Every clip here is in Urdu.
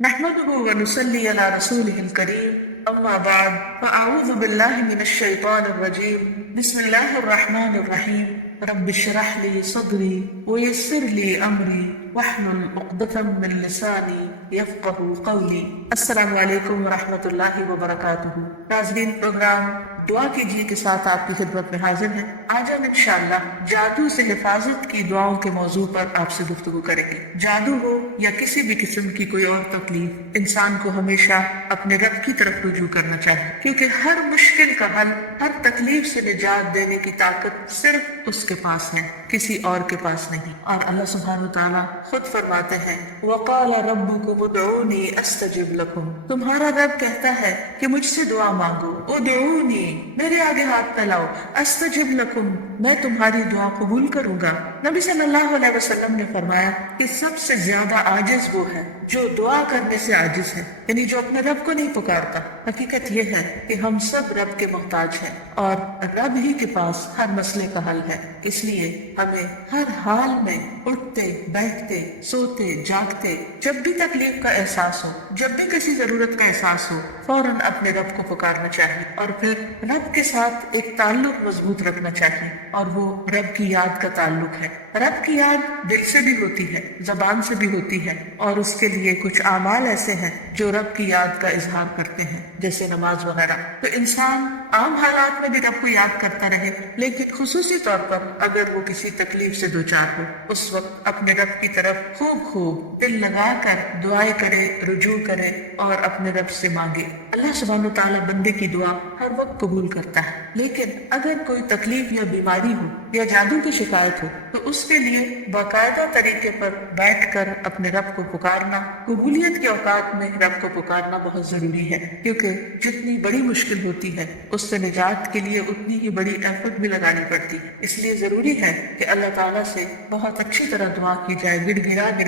نحمده ونصلي على رسوله الكريم أما بعد فأعوذ بالله من الشيطان الرجيم بسم الله الرحمن الرحيم رب اشرح لي صدري ويسر لي أمري واحلل عقدة من لساني يفقه قولي السلام علیکم ورحمۃ اللہ وبرکاتہ۔ ناظرین، پروگرام دعا کیجیے کے ساتھ آپ کی خدمت میں حاضر ہیں۔ آج ہم انشاءاللہ جادو سے حفاظت کی دعاؤں کے موضوع پر آپ سے گفتگو کریں گے۔ جادو ہو یا کسی بھی قسم کی کوئی اور تکلیف، انسان کو ہمیشہ اپنے رب کی طرف رجوع کرنا چاہیے، کیونکہ ہر مشکل کا حل، ہر تکلیف سے نجات دینے کی طاقت صرف اس کے پاس ہے، کسی اور کے پاس نہیں۔ اور اللہ سبحانہ وتعالیٰ خود فرماتے ہیں وَقَالَ رَبُّكُمُ ادْعُونِي أَسْتَجِبْ لَكُمْ، تمہارا رب کہتا ہے کہ مجھ سے دعا مانگو، ادعونی، میرے آگے ہاتھ پھیلاؤ، استجب لکم، میں تمہاری دعا قبول کروں گا۔ نبی صلی اللہ علیہ وسلم نے فرمایا کہ سب سے زیادہ عاجز وہ ہے جو دعا کرنے سے عاجز ہے، یعنی جو اپنے رب کو نہیں پکارتا۔ حقیقت یہ ہے کہ ہم سب رب کے محتاج ہیں اور رب ہی کے پاس ہر مسئلے کا حل ہے۔ اس لیے ہمیں ہر حال میں اٹھتے بیٹھتے سوتے جاگتے جب بھی تکلیف کا احساس ہو، جب بھی کسی ضرورت کا احساس ہو، فوراً اپنے رب کو پکارنا چاہیے اور پھر رب کے ساتھ ایک تعلق مضبوط رکھنا چاہیے، اور وہ رب کی یاد کا تعلق ہے۔ رب کی یاد دل سے بھی ہوتی ہے، زبان سے بھی ہوتی ہے، اور اس کے لیے کچھ اعمال ایسے ہیں جو رب کی یاد کا اظہار کرتے ہیں، جیسے نماز وغیرہ۔ تو انسان عام حالات میں بھی رب کو یاد کرتا رہے، لیکن خصوصی طور پر اگر وہ کسی تکلیف سے دوچار ہو، اس وقت اپنے رب کی طرف خوب دل لگا کر دعائیں کرے، رجوع کرے اور اپنے رب سے مانگے۔ اللہ سبحانہ وتعالیٰ بندے کی دعا ہر وقت قبول کرتا ہے، لیکن اگر کوئی تکلیف یا بیماری ہو یا جادو کی شکایت ہو تو اس کے لیے باقاعدہ طریقے پر بیٹھ کر اپنے رب کو پکارنا، قبولیت کے اوقات میں رب کو پکارنا بہت ضروری ہے، کیونکہ جتنی بڑی مشکل ہوتی ہے اس سے نجات کے لیے اتنی ہی بڑی ایفرٹ بھی لگانی پڑتی ہے۔ اس لیے ضروری ہے کہ اللہ تعالیٰ سے بہت اچھی طرح دعا کی جائے، گڑ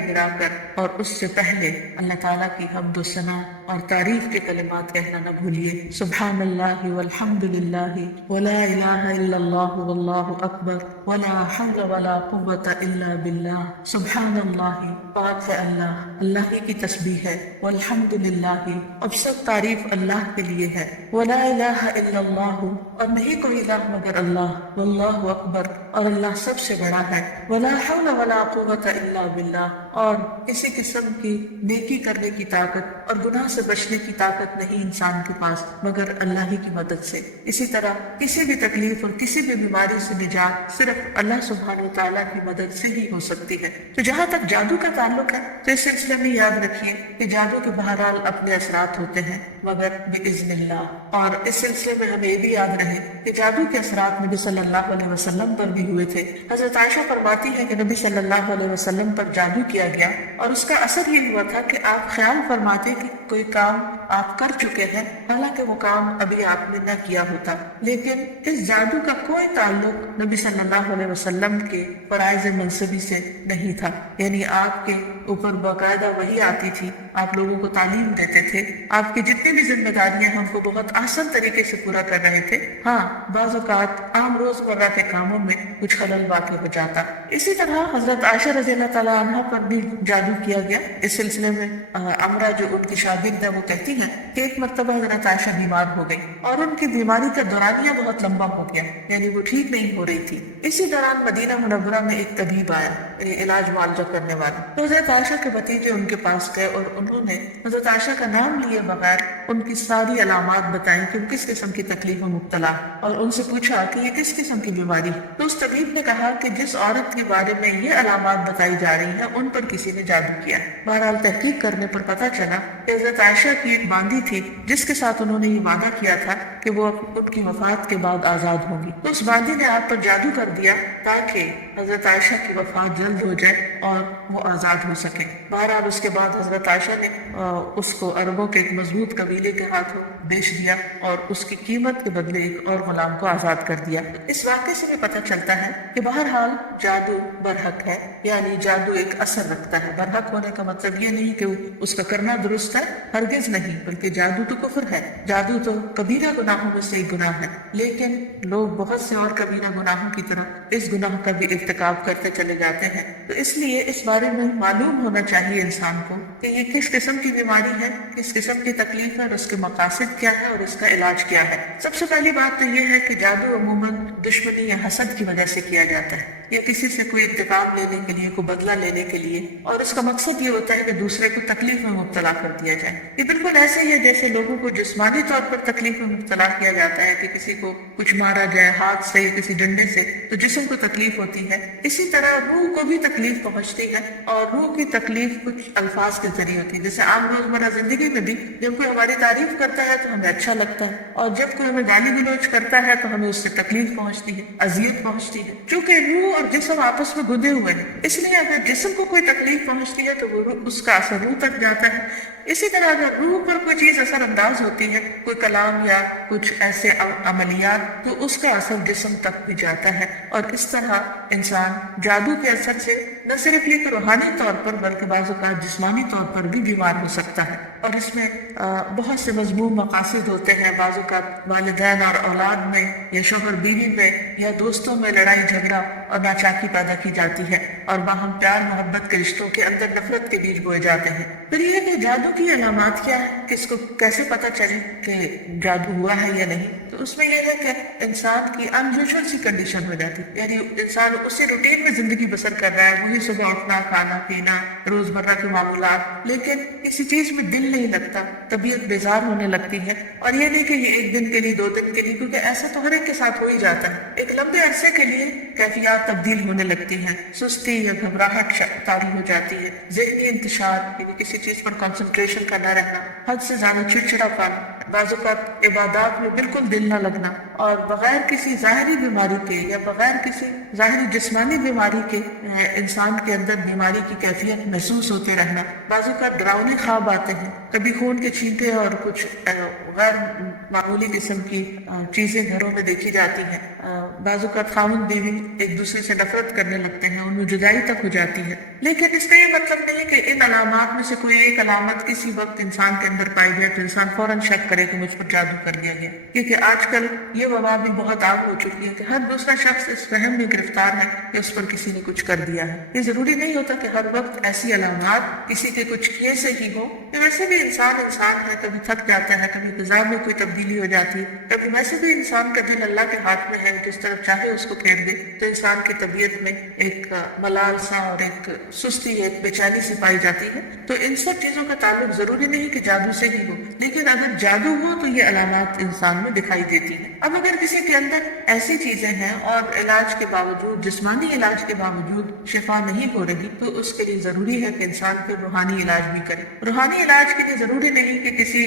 گڑا کر، اور اس سے پہلے اللہ تعالیٰ کی حمد و ثنا اور تعریف کے کلمات کہنا نہ بھولیے۔ سبحان اللہ والحمد للہ ولا الہ الا اللہ واللہ اکبر ولا حول ولا قوة الا باللہ۔ سبحان اللہ، پاک ہے اللہ، اللہ ہی کی تسبیح ہے، والحمد للہ، اب سب تعریف اللہ کے لیے ہے، ولا الہ الا اللہ، اور نہیں کوئی الہ مگر اللہ، واللہ اکبر، اور اللہ سب سے بڑا ہے، ولا حول ولا قوة الا باللہ، اور کسی قسم کی نیکی کرنے کی طاقت اور گناہ سے بچنے کی طاقت نہیں انسان کے پاس مگر اللہ ہی کی مدد سے۔ اسی طرح کسی بھی تکلیف اور کسی بھی بیماری سے نجات صرف اللہ سبحانہ وتعالیٰ کی مدد سے ہی ہو سکتی ہے۔ تو جہاں تک جادو کا تعلق ہے تو اس سلسلے میں یاد رکھیے کہ جادو کے بہرحال اپنے اثرات ہوتے ہیں مگر بإذن اللہ، اور اس سلسلے میں ہمیں یہ بھی یاد رہے کہ جادو کے اثرات نبی صلی اللہ علیہ وسلم پر بھی ہوئے تھے۔ حضرت عائشہ فرماتی ہے کہ نبی صلی اللہ علیہ وسلم پر جادو کیا گیا اور اس کا اثر یہ ہوا تھا کہ آپ خیال فرماتے کہ کوئی کام آپ کر چکے ہیں، حالانکہ وہ کام ابھی آپ نے نہ کیا ہوتا، لیکن اس جادو کا کوئی تعلق نبی صلی اللہ علیہ وسلم کے فرائض منصبی سے نہیں تھا، یعنی آپ کے اوپر باقاعدہ وحی آتی تھی، آپ لوگوں کو تعلیم دیتے تھے، آپ کی جتنی بھی ذمہ داریاں ہیں ان کو بہت آسان طریقے سے پورا کر رہے تھے۔ ہاں، بعض اوقات عام روزمرہ کے کاموں میں کچھ خلل واقع ہو جاتا۔ اسی طرح حضرت عائشہ رضی اللہ تعالیٰ عنہ پر بھی جادو کیا گیا۔ اس سلسلے میں عمرہ جو ان کی شاگرد ہے وہ کہتی ہیں کہ ایک مرتبہ حضرت عائشہ بیمار ہو گئی اور ان کی بیماری کا دورانیہ بہت لمبا ہو گیا، یعنی وہ ٹھیک نہیں ہو رہی تھی۔ اسی دوران مدینہ منورہ میں ایک طبیب آیا، یعنی علاج معالجہ کرنے والا، تو حضرت عائشہ کے بھتیجے ان کے پاس گئے اور انہوں نے حضرت عائشہ کا نام لیے بغیر ان کی ساری علامات بتائیں کہ وہ کس قسم کی تکلیف میں مبتلا، اور ان سے پوچھا کہ یہ کس قسم کی بیماری۔ تو اس طبیب نے کہا کہ جس عورت کے بارے میں یہ علامات بتائی جا رہی ہیں ان پر کسی نے جادو کیا۔ بہرحال تحقیق کرنے پر پتہ چلا کہ حضرت عائشہ کی ایک باندی تھی جس کے ساتھ انہوں نے یہ وعدہ کیا تھا کہ وہ ان کی وفات کے بعد آزاد ہوں گی، تو اس باندی نے آپ پر جادو کر دیا تاکہ حضرت عائشہ کی وفات جلد ہو جائے اور وہ آزاد ہو سکے۔ بہرحال اس کے بعد حضرت عائشہ نے اس کو عربوں کے ایک مضبوط قبیلے کے ہاتھوں بیچ دیا اور اس کی قیمت کے بدلے ایک اور غلام کو آزاد کر دیا۔ اس واقعے سے بھی پتہ چلتا ہے کہ بہرحال جادو برحق ہے، یعنی جادو ایک اثر رکھتا ہے۔ برحق ہونے کا مطلب یہ نہیں کہ اس کا کرنا درست ہے، ہرگز نہیں، بلکہ جادو تو کفر ہے، جادو تو کبیرہ گناہوں میں سے ایک گناہ ہے، لیکن لوگ بہت سے اور کبیرہ گناہوں کی طرف اس گناہ کا بھی ارتکاب ارتکاب کرتے چلے جاتے ہیں۔ تو اس لیے اس بارے میں معلوم ہونا چاہیے انسان کو کہ یہ کس قسم کی بیماری ہے، کس قسم کی تکلیف ہے، اور اس کے مقاصد کیا ہے اور اس کا علاج کیا ہے۔ سب سے پہلی بات تو یہ ہے کہ جادو عموماً دشمنی یا حسد کی وجہ سے کیا جاتا ہے، یا کسی سے کوئی انتقام لینے کے لیے، کوئی بدلہ لینے کے لیے، اور اس کا مقصد یہ ہوتا ہے کہ دوسرے کو تکلیف میں مبتلا کر دیا جائے۔ یہ بالکل ایسے ہی ہے جیسے لوگوں کو جسمانی طور پر تکلیف میں مبتلا کیا جاتا ہے کہ کسی کو کچھ مارا جائے ہاتھ سے یا کسی ڈنڈے سے تو جسم کو تکلیف ہوتی ہے، اسی طرح روح کو بھی تکلیف پہنچتی ہے، اور روح کی تکلیف کچھ الفاظ کے ذریعے ہوتی ہے۔ جیسے عام روزمرہ زندگی میں بھی جب کوئی ہماری تعریف کرتا ہے تو ہمیں اچھا لگتا ہے، اور جب کوئی ہمیں گالی گلوچ کرتا ہے تو ہمیں اس سے تکلیف پہنچتی ہے، اذیت پہنچتی ہے۔ چونکہ روح اور جسم آپس میں گندے ہوئے ہیں، اس لیے اگر جسم کو کوئی تکلیف پہنچتی ہے تو وہ اس کا اثر روح تک جاتا ہے۔ اسی طرح اگر روح پر کوئی چیز اثر انداز ہوتی ہے، کوئی کلام یا کچھ ایسے عملیات، تو اس کا اثر جسم تک بھی جاتا ہے، اور اس طرح انسان جادو کے اثر سے نہ صرف یہ کہ روحانی طور پر بلکہ بعض اوقات جسمانی طور پر بھی بیمار ہو سکتا ہے۔ اور اس میں بہت سے مضمون مقاصد ہوتے ہیں، بعض اوقات والدین اور اولاد میں، یا شوہر بیوی میں، یا دوستوں میں لڑائی جھگڑا اور ناچاکی پیدا کی جاتی ہے، اور باہم پیار محبت کے رشتوں کے اندر نفرت کے بیج بوئے جاتے ہیں۔ پھر یہ کہ جادو کی علامات کیا ہے، کس کو کیسے پتہ چلے کہ جادو ہوا ہے یا نہیں، تو اس میں یہ ہے کہ انسان کی انیوژل سی کنڈیشن ہو جاتی ہے، یعنی انسان اسی روٹین میں زندگی بسر کر رہا ہے، وہی صبح اٹھنا، کھانا پینا، روزمرہ کے معمولات، لیکن کسی چیز میں دل نہیں لگتا، طبیعت بیزار ہونے لگتی ہے۔ اور یہ نہیں کہ یہ ایک دن کے لیے، 2 دن کے لیے، کیونکہ ایسا تو ہر ایک کے ساتھ ہو ہی جاتا ہے، ایک لمبے عرصے کے لیے کیفیات تبدیل ہونے لگتی ہیں، سستی یا گھبراہٹ طاری ہو جاتی ہے، ذہنی انتشار یعنی کسی چیز پر کنسنٹریشن کا نہ رہنا، حد سے زیادہ چڑچڑا پن، بعض اوقات عبادات میں بالکل دل نہ لگنا، اور بغیر کسی ظاہری بیماری کے یا بغیر کسی ظاہری جسمانی بیماری کے انسان کے اندر بیماری کی کیفیت محسوس ہوتے رہنا، بعض اوقات ڈراؤنے خواب آتے ہیں، کبھی خون کے چھینٹے اور کچھ غیر معمولی قسم کی چیزیں گھروں میں دیکھی جاتی ہیں، بعض اوقات خاوند بیوی ایک دوسرے سے نفرت کرنے لگتے ہیں، ان میں جدائی تک ہو جاتی ہے۔ لیکن اس کا یہ مطلب نہیں کہ ان علامات میں سے کوئی ایک علامت کسی وقت انسان کے اندر پائی جائے تو انسان فوراً شک کرے کہ مجھ پر جادو کر دیا گیا، کیونکہ آج کل یہ وبا بھی بہت عام ہو چکی ہے کہ ہر دوسرا شخص اس فہم میں گرفتار ہے کہ اس پر کسی نے کچھ کر دیا ہے۔ یہ ضروری نہیں ہوتا کہ ہر وقت ایسی علامات کسی کے کچھ کیے سے ہی ہو، کہ ویسے بھی انسان ہے، کبھی تھک جاتا ہے، کبھی غذا میں کوئی تبدیلی ہو جاتی ہے، کبھی ویسے بھی انسان کا دل اللہ کے ہاتھ میں ہے، جس طرف چاہے اس کو پھیر دے، تو انسان کی طبیعت میں ایک ملال سا اور ایک سستی، ایک بے چینی سی پائی جاتی ہے۔ تو ان سب چیزوں کا تعلق ضروری نہیں کہ جادو سے ہی ہو، لیکن اگر جادو ہو تو یہ علامات انسان میں دکھائی دیتی ہیں۔ اب اگر کسی کے اندر ایسی چیزیں ہیں اور علاج کے باوجود، جسمانی علاج کے باوجود شفا نہیں ہو رہی، تو اس کے لیے ضروری ہے کہ انسان پھر روحانی علاج بھی کرے۔ روحانی علاج کے لیے ضروری نہیں کہ کسی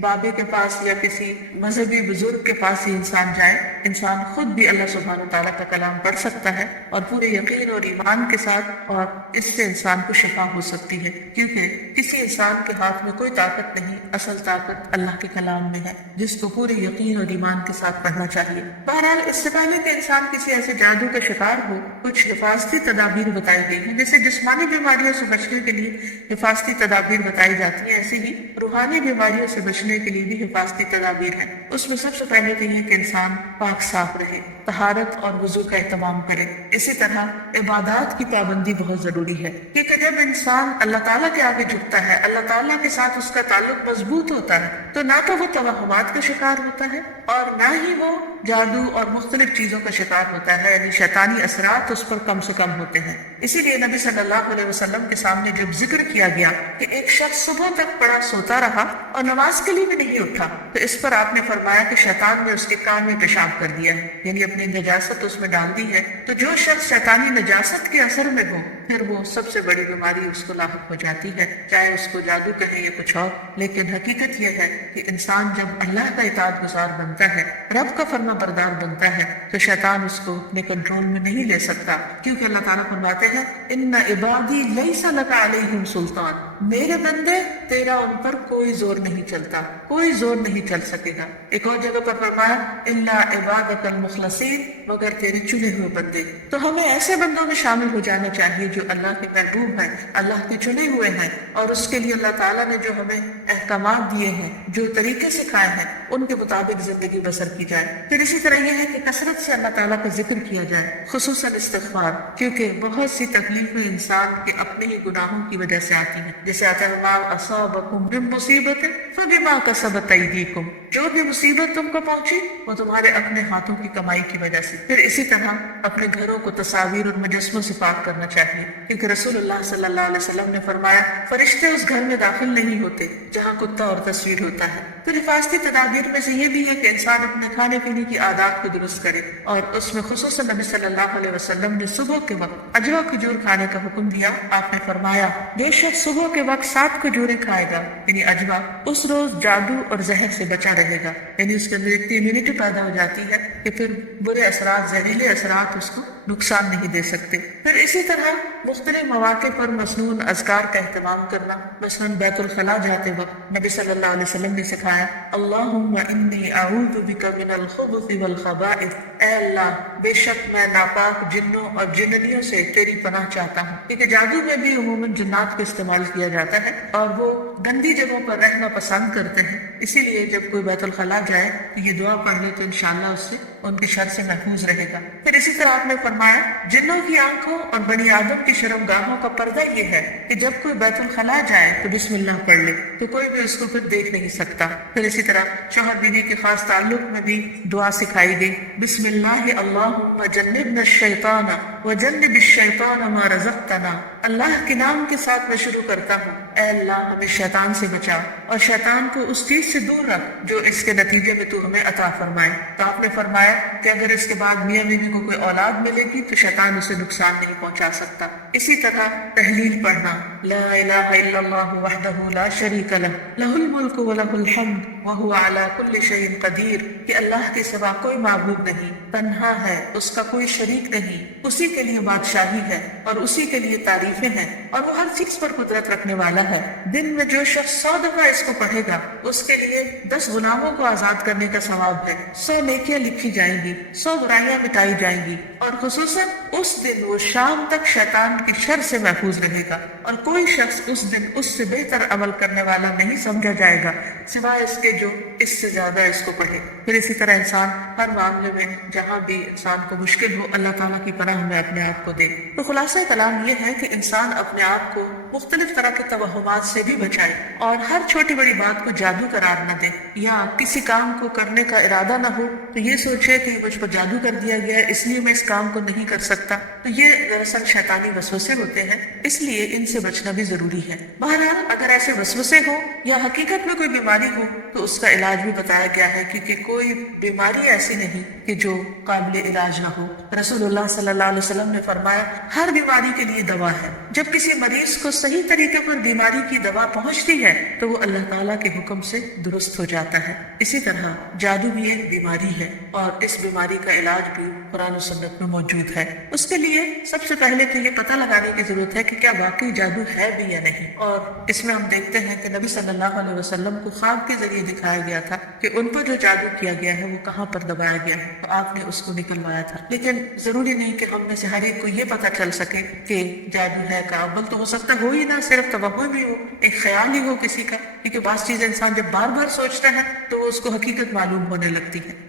بابے کے پاس یا کسی مذہبی بزرگ کے پاس ہی انسان جائے، انسان خود بھی اللہ سبحانہ تعالیٰ کا کلام پڑھ سکتا ہے، اور پورے یقین اور ایمان کے ساتھ، اور اس سے انسان کو شفا ہو سکتی ہے، کیونکہ کسی انسان کے ہاتھ میں کوئی طاقت نہیں، اصل طاقت اللہ کے کلام میں ہے، جس کو پورے یقین اور ایمان کے ساتھ پڑھنا چاہیے۔ بہرحال اس سے پہلے کہ انسان کسی ایسے جادو کا شکار ہو، کچھ حفاظتی تدابیر بتائی گئی ہیں، جیسے جسمانی بیماریوں سے بچنے کے لیے حفاظتی تدابیر بتائی جاتی ہیں، ایسے ہی روحانی بیماریوں سے بچنے کے لیے بھی حفاظتی تدابیر ہیں۔ اس میں سب سے پہلے تو یہ کہ انسان پاک صاف رہے، طہارت اور وضو کا اہتمام کرے۔ اسی طرح عبادات کی پابندی بہت ضروری ہے، کیونکہ جب انسان اللہ تعالیٰ کے آگے جھکتا ہے، اللہ تعالیٰ کے ساتھ اس کا تعلق مضبوط ہوتا ہے، تو نہ تو وہ توہمات کا شکار ہوتا ہے، اور نہ ہی وہ جادو اور مختلف چیزوں کا شکار ہوتا ہے، یعنی شیطانی اثرات اس پر کم سے کم ہوتے ہیں۔ اسی لیے نبی صلی اللہ علیہ وسلم کے سامنے جب ذکر کیا گیا کہ ایک شخص صبح تک پڑا سوتا رہا اور نماز کے لیے بھی نہیں اٹھا، تو اس پر آپ نے فرمایا کہ شیطان نے اس کے کان میں پیشاب کر دیا ہے، یعنی اپنی نجاست اس میں ڈال دی ہے۔ تو جو شخص شیطانی نجاست کے اثر میں ہو، پھر وہ سب سے بڑی بیماری اس کو لاحق ہو جاتی ہے، چاہے اس کو جادو کہیں یا کچھ اور۔ لیکن حقیقت یہ ہے کہ انسان جب اللہ کا اطاعت گزار بنتا ہے، رب کا فرما بردار بنتا ہے، تو شیطان اس کو اپنے کنٹرول میں نہیں لے سکتا، کیونکہ اللہ تعالیٰ فرماتے ہیں ان عبادی لیس لک علیہم سلطان، میرے بندے تیرا ان پر کوئی زور نہیں چلتا، کوئی زور نہیں چل سکے گا۔ ایک اور جگہ پر فرمایا الا عبادک المخلصین، مگر تیرے چنے ہوئے بندے۔ تو ہمیں ایسے بندوں میں شامل ہو جانا چاہیے جو اللہ کے محبوب ہیں، اللہ کے چنے ہوئے ہیں، اور اس کے لیے اللہ تعالیٰ نے جو ہمیں احکامات دیے ہیں، جو طریقے سکھائے ہیں، ان کے مطابق زندگی بسر کی جائے۔ پھر اسی طرح یہ ہے کہ کثرت سے اللہ تعالیٰ کا ذکر کیا جائے، خصوصاً استغفار، کیونکہ بہت سی تکلیفیں انسان کے اپنے ہی گناہوں کی وجہ سے آتی ہیں۔ جیسے آتا ہے ما اصابکم من مصیبت فبما کسبت ایدیکم، جو بھی مصیبت تم کو پہنچی وہ تمہارے اپنے ہاتھوں کی کمائی کی وجہ سے۔ پھر اسی طرح اپنے گھروں کو تصاویر اور مجسموں سے پاک کرنا چاہیے، کیونکہ رسول اللہ صلی اللہ علیہ وسلم نے فرمایا فرشتے اس گھر میں داخل نہیں ہوتے جہاں کتا اور تصویر ہوتا ہے۔ پھر حفاظتی تدابیر میں سے یہ بھی ہے کہ انسان اپنے کھانے پینے کی عادات کو درست کرے، اور اس میں خصوصاً نبی صلی اللہ علیہ وسلم نے صبح کے وقت اجوا کھجور کھانے کا حکم دیا۔ آپ نے فرمایا جو شخص صبح کے وقت 7 کھجوریں کھائے گا یعنی اجوا، اس روز جادو اور زہر سے بچا رہے گا، یعنی اس کے اندر ایک امیونٹی پیدا ہو جاتی ہے کہ پھر برے اثرات، زہریلے اثرات اس کو نقصان نہیں دے سکتے۔ پھر اسی طرح مختلف مواقع پر مسنون اذکار کا اہتمام کرنا، مثلاً بیت الخلاء جاتے وقت نبی صلی اللہ علیہ وسلم نے سکھایا اللہم انی اعوذ بک من الخبث والخبائث، اے اللہ بے شک میں ناپاک جنوں اور جننیوں سے تیری پناہ چاہتا ہوں، کیونکہ جادو میں بھی عموماً جنات کا استعمال کیا جاتا ہے اور وہ گندی جگہوں پر رہنا پسند کرتے ہیں، اسی لیے جب کوئی بیت الخلاء جائے تو یہ دعا پڑھ لے تو انشاءاللہ اس سے ان کے شر سے محفوظ رہے گا۔ پھر اسی طرح آپ نے فرمایا جنوں کی آنکھوں اور بنی آدم کی شرمگاہوں کا پردہ یہ ہے کہ جب کوئی بیت الخلاء جائے تو بسم اللہ پڑھ لے، تو کوئی بھی اس کو پھر دیکھ نہیں سکتا۔ پھر اسی طرح شوہر بیوی کے خاص تعلق میں بھی دعا سکھائی گئی بسم اللہ اللہم جنبنا الشیطان وجنب الشیطان ما رزقتنا، اللہ کے نام کے ساتھ میں شروع کرتا ہوں، اے اللہ ہمیں شیطان سے بچا اور شیطان کو اس چیز سے دور رکھ جو اس کے نتیجے میں تو ہمیں عطا فرمائے۔ تو آپ نے فرمایا کہ اگر اس کے بعد میاں بیوی کو کوئی اولاد ملے گی تو شیطان اسے نقصان نہیں پہنچا سکتا۔ اسی طرح تحلیل پڑھنا لا الہ الا اللہ وحدہ لا شریک لہ لہ الملک ولہ الحمد وہو علی کل شیء قدیر، کہ اللہ کے سوا کوئی معبود نہیں، تنہا ہے، اس کا کوئی شریک نہیں، اسی کے لیے بادشاہی ہے اور اسی کے لیے تعریفیں ہیں اور وہ ہر چیز پر قدرت رکھنے والا ہے۔ دن میں جو شخص 100 دفعہ اس کو پڑھے گا اس کے لیے 10 غلاموں کو آزاد کرنے کا ثواب ہے، 100 نیکیاں لکھی جائیں گی، 100 برائیاں مٹائی جائیں گی، اور خصوصاً اس دن وہ شام تک شیطان کی شر سے محفوظ رہے گا اور کوئی شخص اس دن اس سے بہتر عمل کرنے والا نہیں سمجھا جائے گا سوائے اس کے جو اس سے زیادہ اس کو پڑھے۔ پھر اسی طرح انسان ہر معاملے میں جہاں بھی انسان کو مشکل ہو اللہ تعالیٰ کی پناہ میں اپنے آپ کو دے۔ تو خلاصہ کلام یہ ہے کہ انسان اپنے آپ کو مختلف طرح کے توہمات سے بھی بچائے اور ہر چھوٹی بڑی بات کو جادو قرار نہ دے، یا کسی کام کو کرنے کا ارادہ نہ ہو تو یہ سوچے کہ مجھ پر جادو کر دیا گیا ہے اس لیے میں اس کام کو نہیں کر سکتا، تو یہ دراصل شیطانی وسوسے ہوتے ہیں، اس لیے ان سے بچنا بھی ضروری ہے۔ بہرحال اگر ایسے وسوسے ہو یا حقیقت میں کوئی بیماری ہو تو اس کا علاج بھی بتایا گیا ہے، کیونکہ کوئی بیماری ایسی نہیں کہ جو قابل علاج نہ ہو۔ رسول اللہ صلی اللہ علیہ وسلم نے فرمایا ہر بیماری کے لیے دوا ہے، جب کسی مریض کو صحیح طریقے پر بیماری کی دوا پہنچتی ہے تو وہ اللہ تعالیٰ کے حکم سے درست ہو جاتا ہے۔ اسی طرح جادو بھی ایک بیماری ہے اور اس بیماری کا علاج بھی قرآن و سنت میں موجود ہے۔ اس کے لیے سب سے پہلے تو یہ پتہ لگانے کی ضرورت ہے کہ کیا واقعی جادو ہے بھی یا نہیں، اور اس میں ہم دیکھتے ہیں کہ نبی صلی اللہ علیہ وسلم کو خواب کے ذریعے دکھایا گیا تھا کہ ان پر جو جادو کیا گیا ہے وہ کہاں پر دبایا گیا ہے، تو آپ نے اس کو نکلوایا تھا۔ لیکن ضروری نہیں کہ ہم میں سے ہر ایک کو یہ پتہ چل سکے کہ جادو ہے کا، بل تو ہو سکتا ہو ہی نہ، صرف توہم ہی ہو، ایک خیال ہی ہو کسی کا، کیونکہ بعض چیزیں انسان جب بار بار سوچتا ہے تو اس کو حقیقت معلوم ہونے لگتی ہے۔